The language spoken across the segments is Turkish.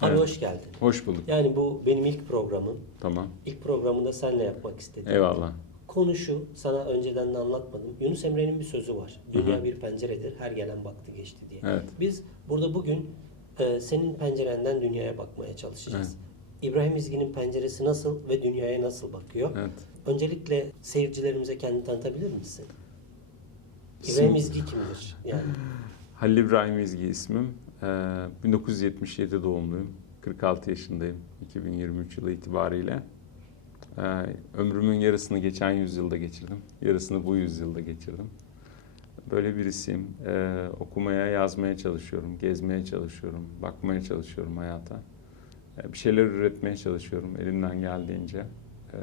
Abi Evet. hoş geldin. Hoş bulduk. Yani bu benim ilk programım. Tamam. İlk programında seninle yapmak istedim. Eyvallah. Konu şu, sana önceden de anlatmadım. Yunus Emre'nin bir sözü var. Dünya bir penceredir, her gelen baktı geçti diye. Evet. Biz burada bugün e, senin pencerenden dünyaya bakmaya çalışacağız. İbrahim İzgi'nin penceresi nasıl ve dünyaya nasıl bakıyor? Evet. Öncelikle seyircilerimize kendini tanıtabilir misin? İbrahim İzgi kimdir? Yani Halil İbrahim İzgi ismim. Ee, 1977 doğumluyum. 46 yaşındayım 2023 yılı itibariyle. Ee, ömrümün yarısını geçen yüzyılda geçirdim. Yarısını bu yüzyılda geçirdim. Böyle birisiyim. Ee, okumaya, yazmaya çalışıyorum, gezmeye çalışıyorum, bakmaya çalışıyorum hayata. Ee, bir şeyler üretmeye çalışıyorum elimden geldiğince. Ee,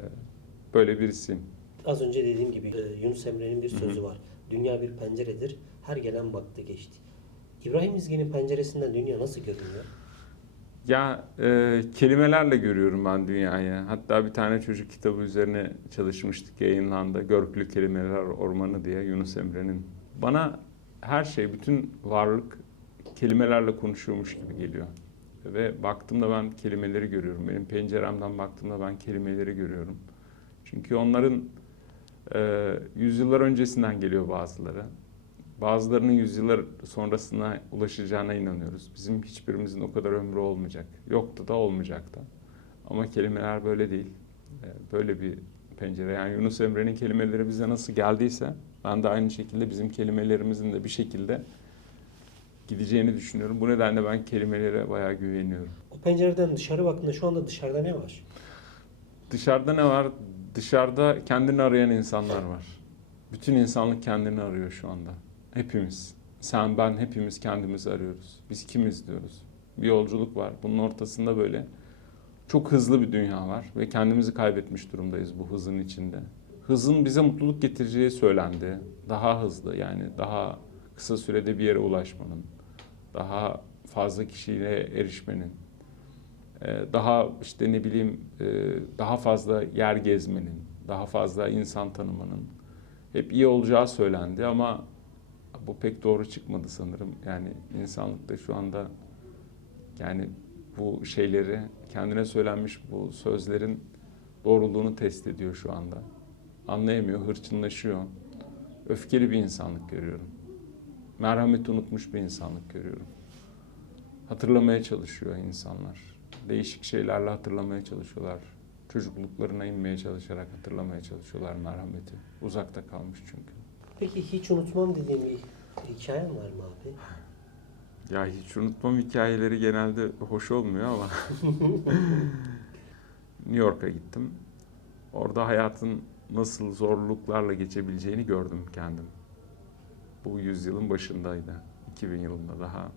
böyle birisiyim. az önce dediğim gibi e, Yunus Emre'nin bir sözü var. Dünya bir penceredir, her gelen baktı geçti. İbrahim İzgi'nin penceresinden dünya nasıl görünüyor? Ya e, kelimelerle görüyorum ben dünyayı. Hatta bir tane çocuk kitabı üzerine çalışmıştık yayınlandı. Görgülü Kelimeler Ormanı diye Yunus Emre'nin. Bana her şey, bütün varlık kelimelerle konuşuyormuş gibi geliyor. Ve baktığımda ben kelimeleri görüyorum. Benim penceremden baktığımda ben kelimeleri görüyorum. Çünkü onların e, yüzyıllar öncesinden geliyor bazıları. Bazılarının yüzyıllar sonrasına ulaşacağına inanıyoruz. Bizim hiçbirimizin o kadar ömrü olmayacak. Yoktu da olmayacak da. Ama kelimeler böyle değil. Ee, Böyle bir pencere. Yani Yunus Emre'nin kelimeleri bize nasıl geldiyse ben de aynı şekilde bizim kelimelerimizin de bir şekilde gideceğini düşünüyorum. Bu nedenle ben kelimelere bayağı güveniyorum. O pencereden dışarı baktığında şu anda dışarıda ne var? Dışarıda ne var? Dışarıda kendini arayan insanlar var. Bütün insanlık kendini arıyor şu anda. Hepimiz. Sen, ben hepimiz kendimizi arıyoruz. Biz kimiz diyoruz. Bir yolculuk var. Bunun ortasında böyle çok hızlı bir dünya var ve kendimizi kaybetmiş durumdayız bu hızın içinde. Hızın bize mutluluk getireceği söylendi. Daha hızlı yani daha kısa sürede bir yere ulaşmanın, daha fazla kişiyle erişmenin, ee, daha işte ne bileyim e, daha fazla yer gezmenin, daha fazla insan tanımanın hep iyi olacağı söylendi ama bu pek doğru çıkmadı sanırım. Yani insanlıkta şu anda yani bu şeyleri kendine söylenmiş bu sözlerin doğruluğunu test ediyor şu anda. Anlayamıyor, hırçınlaşıyor. Öfkeli bir insanlık görüyorum. Merhameti unutmuş bir insanlık görüyorum. Hatırlamaya çalışıyor insanlar. Değişik şeylerle hatırlamaya çalışıyorlar. Çocukluklarına inmeye çalışarak hatırlamaya çalışıyorlar merhameti. Uzakta kalmış çünkü. Peki hiç unutmam dediğim bir hikayen var mı abi? Ya hiç unutmam hikayeleri genelde hoş olmuyor ama New York'a gittim. Orada hayatın nasıl zorluklarla geçebileceğini gördüm kendim. Bu yüzyılın başındaydı. 2000 yılında daha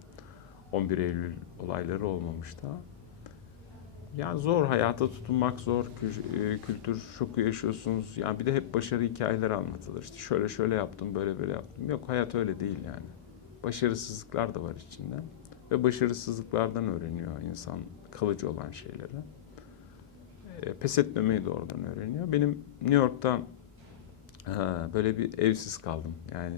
11 Eylül olayları olmamıştı. Yani zor, hayata tutunmak zor, e, kültür şoku yaşıyorsunuz. Yani bir de hep başarı hikayeleri anlatılır. İşte şöyle şöyle yaptım, böyle böyle yaptım. Yok hayat öyle değil yani. Başarısızlıklar da var içinde. Ve başarısızlıklardan öğreniyor insan kalıcı olan şeyleri. E, pes etmemeyi de oradan öğreniyor. Benim New York'ta e, böyle bir evsiz kaldım. Yani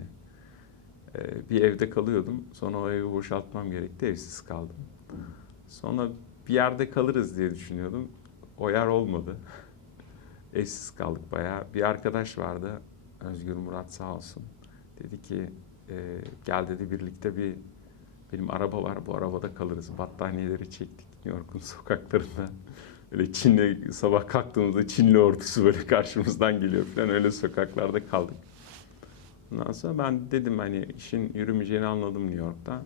e, bir evde kalıyordum. Sonra o evi boşaltmam gerekti. Evsiz kaldım. Sonra bir yerde kalırız diye düşünüyordum. O yer olmadı. Evsiz kaldık bayağı. Bir arkadaş vardı. Özgür Murat sağ olsun. Dedi ki e, gel dedi birlikte bir benim araba var. Bu arabada kalırız. Battaniyeleri çektik New York'un sokaklarında. Öyle Çinli sabah kalktığımızda Çinli ordusu böyle karşımızdan geliyor falan öyle sokaklarda kaldık. Ondan sonra ben dedim hani işin yürümeyeceğini anladım New York'ta.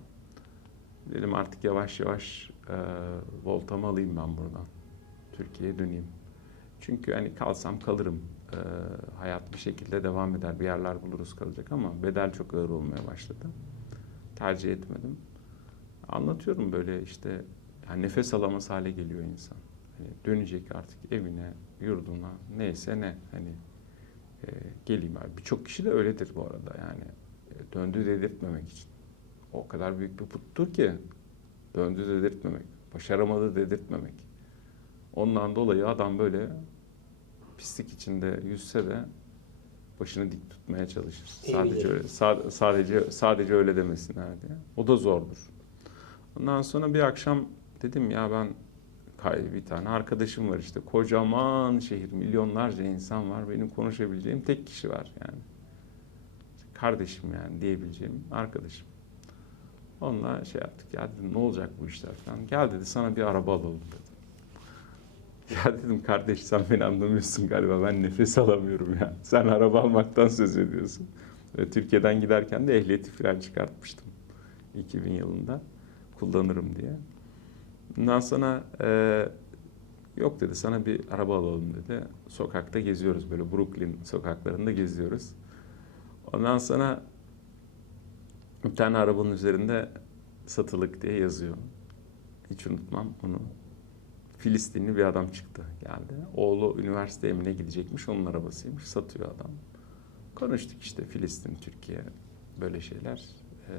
Dedim artık yavaş yavaş e, voltamı alayım ben buradan. Türkiye'ye döneyim. Çünkü hani kalsam kalırım. E, hayat bir şekilde devam eder. Bir yerler buluruz kalacak ama bedel çok ağır olmaya başladı. Tercih etmedim. Anlatıyorum böyle işte yani nefes alamaz hale geliyor insan. Hani dönecek artık evine, yurduna, neyse ne hani e, geleyim abi. Birçok kişi de öyledir bu arada yani. E, döndü dedirtmemek için. O kadar büyük bir puttur ki döndü dedirtmemek, başaramadı dedirtmemek. Ondan dolayı adam böyle pislik içinde yüzse de başını dik tutmaya çalışır. Sadece öyle, sa- sadece sadece öyle demesinler diye. O da zordur. Ondan sonra bir akşam Dedim ya ben kay- bir tane arkadaşım var işte kocaman şehir milyonlarca insan var benim konuşabileceğim tek kişi var yani. Kardeşim yani diyebileceğim arkadaşım. Onunla şey yaptık ya dedim ne olacak bu işler falan. Gel dedi sana bir araba alalım dedi. Ya dedim kardeş sen beni anlamıyorsun galiba ben nefes alamıyorum ya. Sen araba almaktan söz ediyorsun. Ve Türkiye'den giderken de ehliyeti falan çıkartmıştım 2000 yılında kullanırım diye. Ondan sonra e, yok dedi sana bir araba alalım dedi. Sokakta geziyoruz böyle Brooklyn sokaklarında geziyoruz. Ondan sonra bir tane arabanın üzerinde satılık diye yazıyor. Hiç unutmam onu. Filistinli bir adam çıktı geldi. Oğlu üniversite emine gidecekmiş onun arabasıymış satıyor adam. Konuştuk işte Filistin, Türkiye böyle şeyler. Ee,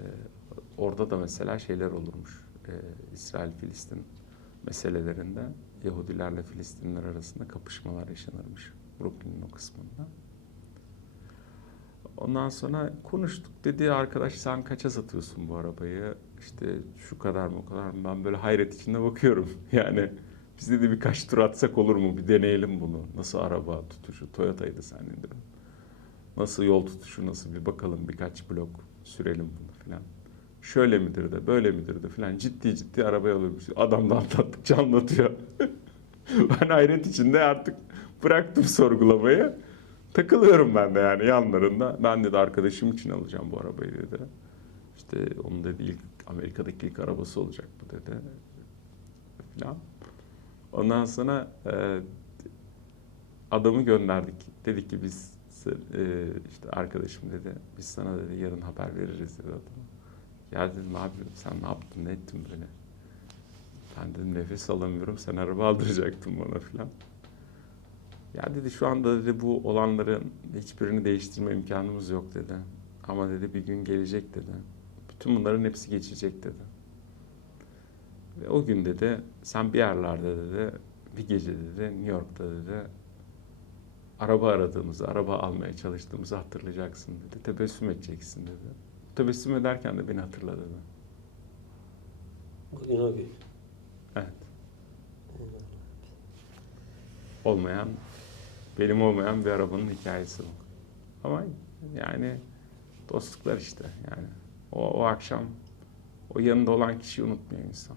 orada da mesela şeyler olurmuş. Ee, İsrail-Filistin meselelerinde Yahudilerle Filistinler arasında kapışmalar yaşanırmış. Brooklyn'in o kısmında. Ondan sonra konuştuk. Dedi arkadaş sen kaça satıyorsun bu arabayı? İşte şu kadar mı o kadar mı? Ben böyle hayret içinde bakıyorum. Yani biz dedi birkaç tur atsak olur mu? Bir deneyelim bunu. Nasıl araba tutuşu? Toyota'ydı zannediyorum. Nasıl yol tutuşu nasıl bir bakalım birkaç blok sürelim bunu filan. Şöyle midir de böyle midir de filan ciddi ciddi arabaya alıyormuş. Adam da anlattıkça anlatıyor. ben hayret içinde artık bıraktım sorgulamayı. Takılıyorum ben de yani yanlarında. Ben dedi arkadaşım için alacağım bu arabayı dedi. İşte onun dedi ilk Amerika'daki ilk arabası olacak bu dedi. Filan. Ondan sonra e, adamı gönderdik. Dedik ki biz e, işte arkadaşım dedi biz sana dedi yarın haber veririz dedi adama. Ya dedim abi sen ne yaptın ne ettin böyle? Ben dedim nefes alamıyorum sen araba aldıracaktın bana filan. Ya dedi şu anda dedi bu olanların hiçbirini değiştirme imkanımız yok dedi. Ama dedi bir gün gelecek dedi. Bütün bunların hepsi geçecek dedi. Ve o gün dedi sen bir yerlerde dedi bir gece dedi New York'ta dedi araba aradığımızı, araba almaya çalıştığımızı hatırlayacaksın dedi. Tebessüm edeceksin dedi. Tebessüm ederken de beni hatırla dedi. Bugün o gün. Evet. Olmayan, benim olmayan bir arabanın hikayesi bu. Ama yani dostluklar işte yani. O, o akşam o yanında olan kişiyi unutmuyor insan.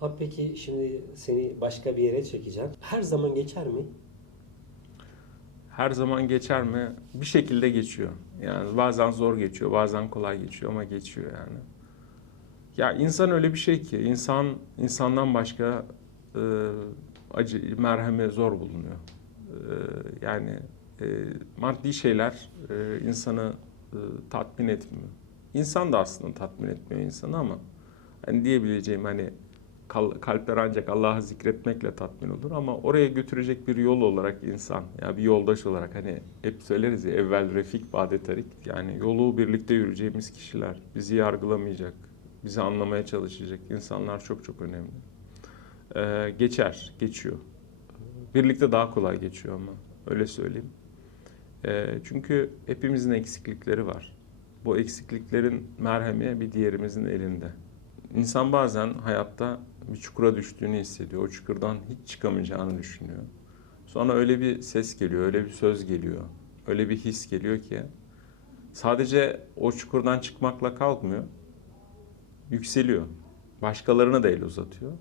Abi peki şimdi seni başka bir yere çekeceğim. Her zaman geçer mi? Her zaman geçer mi? Bir şekilde geçiyor. Yani bazen zor geçiyor, bazen kolay geçiyor ama geçiyor yani. Ya insan öyle bir şey ki insan insandan başka e, acı merhemi zor bulunuyor. E, yani e, maddi şeyler e, insanı e, tatmin etmiyor. İnsan da aslında tatmin etmiyor insanı ama hani diyebileceğim hani kal- kalpler ancak Allah'ı zikretmekle tatmin olur ama oraya götürecek bir yol olarak insan ya bir yoldaş olarak hani hep söyleriz ya evvel refik bade tarik yani yolu birlikte yürüyeceğimiz kişiler bizi yargılamayacak bizi anlamaya çalışacak insanlar çok çok önemli. Ee, geçer, geçiyor. Birlikte daha kolay geçiyor ama öyle söyleyeyim. Ee, çünkü hepimizin eksiklikleri var. Bu eksikliklerin merhemi bir diğerimizin elinde. İnsan bazen hayatta bir çukura düştüğünü hissediyor. O çukurdan hiç çıkamayacağını düşünüyor. Sonra öyle bir ses geliyor, öyle bir söz geliyor, öyle bir his geliyor ki sadece o çukurdan çıkmakla kalkmıyor. Yükseliyor. Başkalarına da el uzatıyor.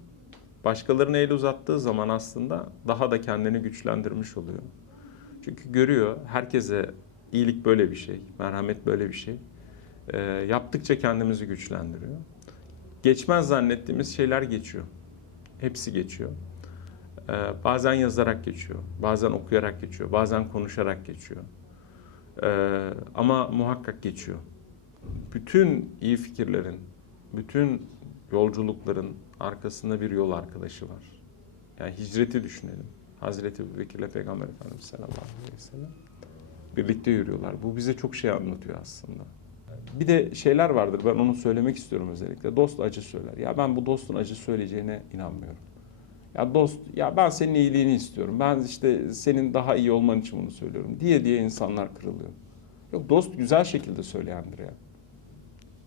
Başkalarına el uzattığı zaman aslında daha da kendini güçlendirmiş oluyor. Çünkü görüyor herkese iyilik böyle bir şey, merhamet böyle bir şey. Ee, yaptıkça kendimizi güçlendiriyor. Geçmez zannettiğimiz şeyler geçiyor. Hepsi geçiyor. Ee, bazen yazarak geçiyor, bazen okuyarak geçiyor, bazen konuşarak geçiyor. Ee, ama muhakkak geçiyor. Bütün iyi fikirlerin, bütün yolculukların arkasında bir yol arkadaşı var. Yani hicreti düşünelim. Hazreti Ebubekir ile Peygamber Efendimiz sallallahu aleyhi ve sellem birlikte yürüyorlar. Bu bize çok şey anlatıyor aslında. Bir de şeyler vardır ben onu söylemek istiyorum özellikle. Dost acı söyler. Ya ben bu dostun acı söyleyeceğine inanmıyorum. Ya dost ya ben senin iyiliğini istiyorum. Ben işte senin daha iyi olman için bunu söylüyorum diye diye insanlar kırılıyor. Yok dost güzel şekilde söyleyendir ya.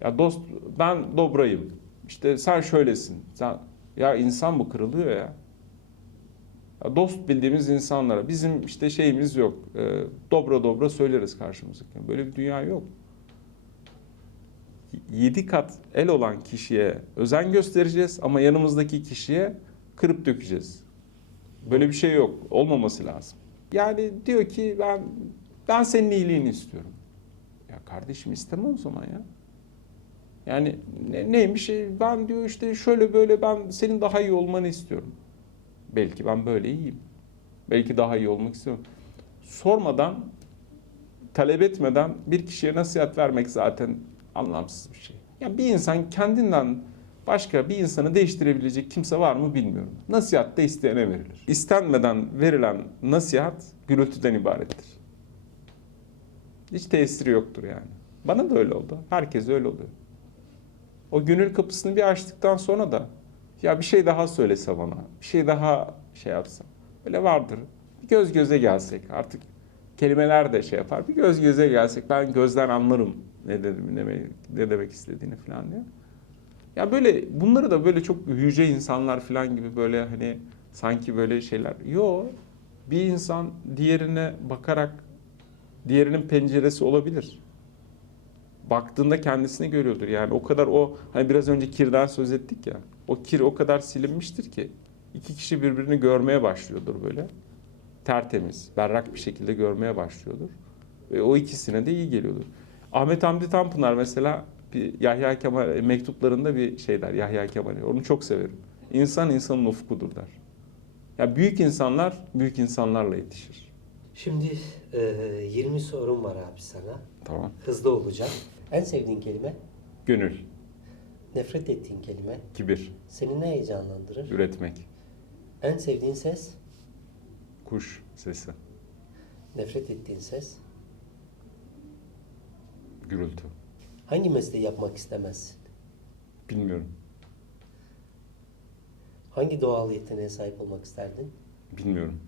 Ya dost ben dobrayım. İşte sen şöylesin. Sen ya insan bu kırılıyor ya. Ya dost bildiğimiz insanlara bizim işte şeyimiz yok. Ee, dobra dobra söyleriz karşımızdaki. Böyle bir dünya yok. Yedi kat el olan kişiye özen göstereceğiz ama yanımızdaki kişiye kırıp dökeceğiz. Böyle bir şey yok. Olmaması lazım. Yani diyor ki ben ben senin iyiliğini istiyorum. Ya kardeşim istemem o zaman ya. Yani ne, neymiş? E, Ben diyor işte şöyle böyle ben senin daha iyi olmanı istiyorum. Belki ben böyle iyiyim. Belki daha iyi olmak istiyorum. Sormadan, talep etmeden bir kişiye nasihat vermek zaten anlamsız bir şey. Yani bir insan kendinden başka bir insanı değiştirebilecek kimse var mı bilmiyorum. Nasihat da isteyene verilir. İstenmeden verilen nasihat gürültüden ibarettir. Hiç tesiri yoktur yani. Bana da öyle oldu. Herkes öyle oluyor. O gönül kapısını bir açtıktan sonra da ya bir şey daha söylese bana, bir şey daha şey yapsa. Öyle vardır. Bir göz göze gelsek artık kelimeler de şey yapar. Bir göz göze gelsek ben gözden anlarım ne dedim ne, ne demek istediğini falan diye. Ya böyle bunları da böyle çok yüce insanlar falan gibi böyle hani sanki böyle şeyler. Yo bir insan diğerine bakarak diğerinin penceresi olabilir. Baktığında kendisini görüyordur. Yani o kadar o hani biraz önce kirden söz ettik ya. O kir o kadar silinmiştir ki iki kişi birbirini görmeye başlıyordur böyle. Tertemiz, berrak bir şekilde görmeye başlıyordur. Ve o ikisine de iyi geliyordur. Ahmet Hamdi Tanpınar mesela bir Yahya Kemal mektuplarında bir şey der Yahya Kemal'e. Onu çok severim. İnsan insanın ufkudur der. Ya büyük insanlar büyük insanlarla yetişir. Şimdi e, 20 sorum var abi sana. Tamam. Hızlı olacak. En sevdiğin kelime, Gönül, nefret ettiğin kelime, kibir, seni ne heyecanlandırır? üretmek, En sevdiğin ses, kuş sesi, nefret ettiğin ses. gürültü. Hangi mesleği yapmak istemezsin? Bilmiyorum. Hangi doğal yeteneğe sahip olmak isterdin? Bilmiyorum.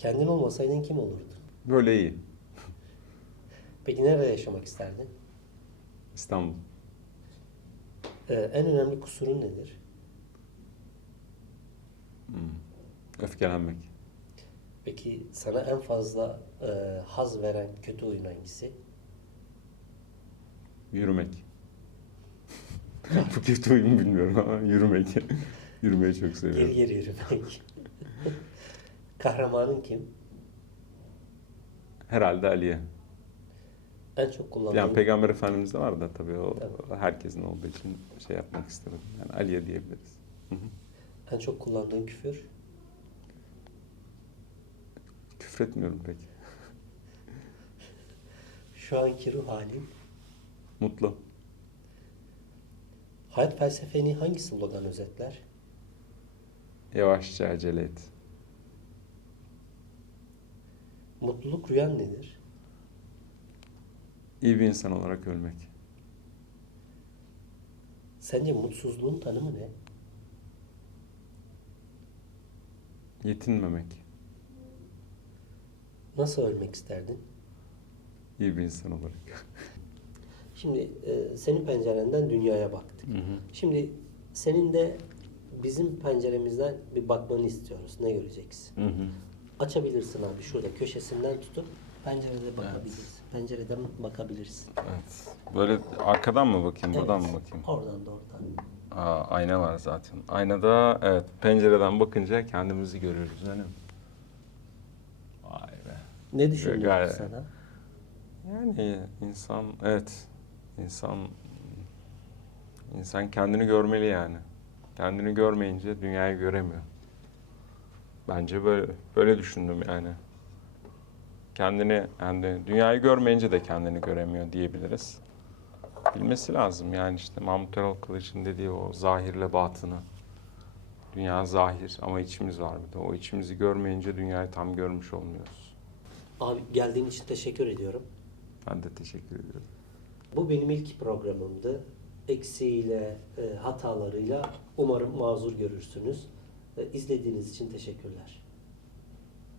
Kendin olmasaydın kim olurdun? Böyle iyi. Peki nerede yaşamak isterdin? İstanbul. Ee, en önemli kusurun nedir? Hmm. Öfkelenmek. Peki sana en fazla e, haz veren kötü oyun hangisi? Yürümek. Bu kötü oyun bilmiyorum ama yürümek. Yürümeyi çok Geri seviyorum. geri yürümek. Kahramanın kim? Herhalde Ali'ye. En çok kullandığın... Yani Peygamber Efendimiz de var da tabii o Tabii. herkesin olduğu için şey yapmak istemedim. Yani Ali'ye diyebiliriz. Hı hı. En çok kullandığın küfür? Küfretmiyorum pek. Şu anki ruh halin? Mutlu. Hayat felsefeni hangi slogan özetler? Yavaşça acele et. Mutluluk rüyan nedir? İyi bir insan olarak ölmek. Sence mutsuzluğun tanımı ne? Yetinmemek. Nasıl ölmek isterdin? İyi bir insan olarak. Şimdi e, senin pencerenden dünyaya baktık. Hı hı. Şimdi senin de bizim penceremizden bir bakmanı istiyoruz. Ne göreceksin? Hı hı. Açabilirsin abi şurada köşesinden tutup pencerede bakabilirsin. Pencereden bakabilirsin. Evet. Böyle arkadan mı bakayım, buradan Evet, mı bakayım? Oradan da oradan. Aa, ayna var zaten. Aynada evet pencereden bakınca kendimizi görüyoruz mi? Vay be. Ne düşünüyorsun Gayet. sana? Yani insan evet insan insan kendini görmeli yani. Kendini görmeyince dünyayı göremiyor. Bence böyle böyle düşündüm yani. Kendini yani dünyayı görmeyince de kendini göremiyor diyebiliriz. Bilmesi lazım yani işte Mahmut Erol Kılıç'ın dediği o zahirle batını. Dünya zahir ama içimiz var bir de. O içimizi görmeyince dünyayı tam görmüş olmuyoruz. Abi geldiğin için teşekkür ediyorum. Ben de teşekkür ediyorum. Bu benim ilk programımdı. Eksiğiyle, e, hatalarıyla umarım mazur görürsünüz. İzlediğiniz için teşekkürler.